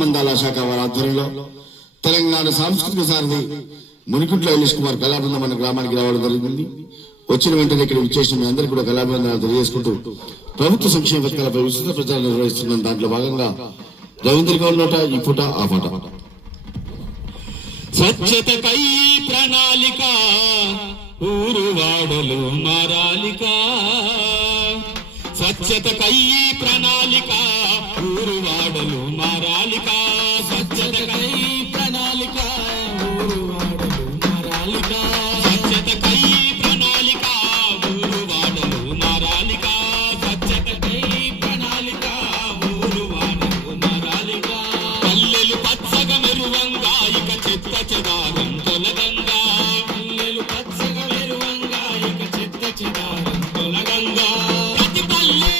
సంబంధాల శాఖ వారి ఆధ్వర్యంలో తెలంగాణ సాంస్కృతిక సారథి మునికుంట్ల ఎల్లేష్ కుమార్ కళాబృందం మన గ్రామానికి రావడం జరిగింది. వచ్చిన వెంటనే ఇక్కడ విచ్చేసిన మీ అందరికీ కూడా కళాబృందాలు తెలియజేసుకుంటూ ప్రభుత్వ సంక్షేమ పథకాలపై విస్తృత ప్రచారం నిర్వహిస్తున్నాం. దాంట్లో భాగంగా రవీంద్ర గౌడ్ నోట ఈ పూట ఆ పూట స్వచ్ఛతకై ప్రణాళిక ఊరు వాడలు మారాలిక, స్వచ్ఛతకై ప్రణాళిక ఊరు వాడలు మారాలిక, స్వచ్ఛతకై ప్రణాళిక ఊరు వాడలు మారాలిక, స్వచ్ఛతకై ప్రణాళిక ఊరు వాడలు మారాలిక, స్వచ్ఛతకై ప్రణాళిక ఊరు వాడలు మారాలిక. పల్లెలు పచ్చగా మెరువంగా ఇక చెత్త చెదారం తొలగంగా, పల్లెలు పచ్చగా మెరువంగా ఇక చెత్త చెదారం తొలగంగా, ప్రతి పల్లె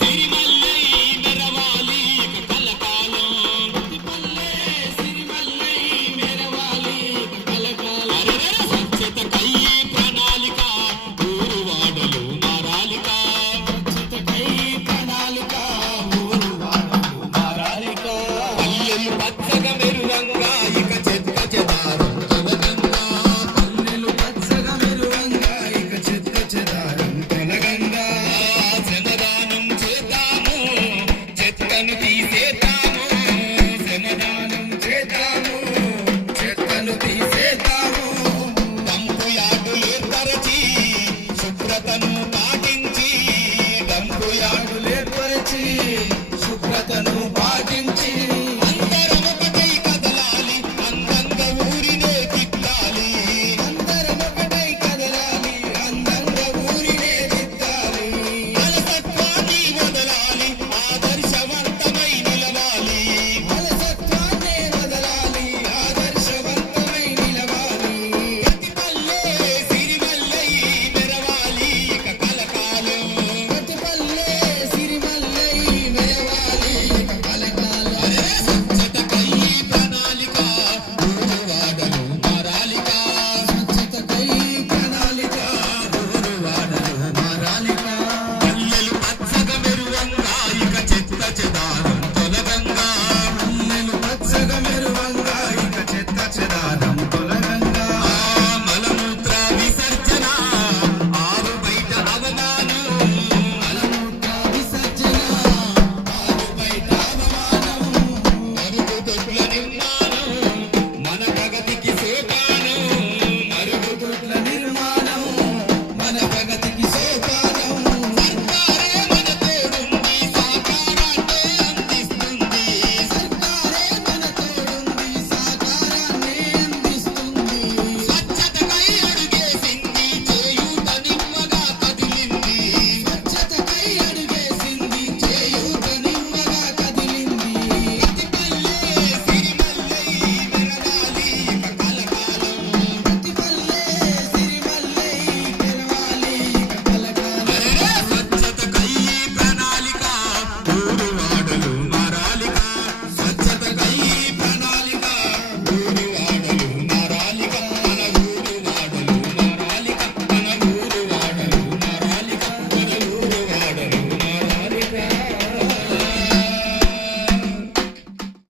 సిరిమల్లై మెరవాలి ఇక కలకాలం, ప్రతి పల్లె సిరిమల్లై మెరవాలి ఇక కలకాలం. స్వచ్ఛతకై ప్రణాళిక ఊరు వాడలు మారాలిక, స్వచ్ఛతకై ప్రణాళిక ఊరు వాడలు మారాలిక. పల్లెలు పచ్చ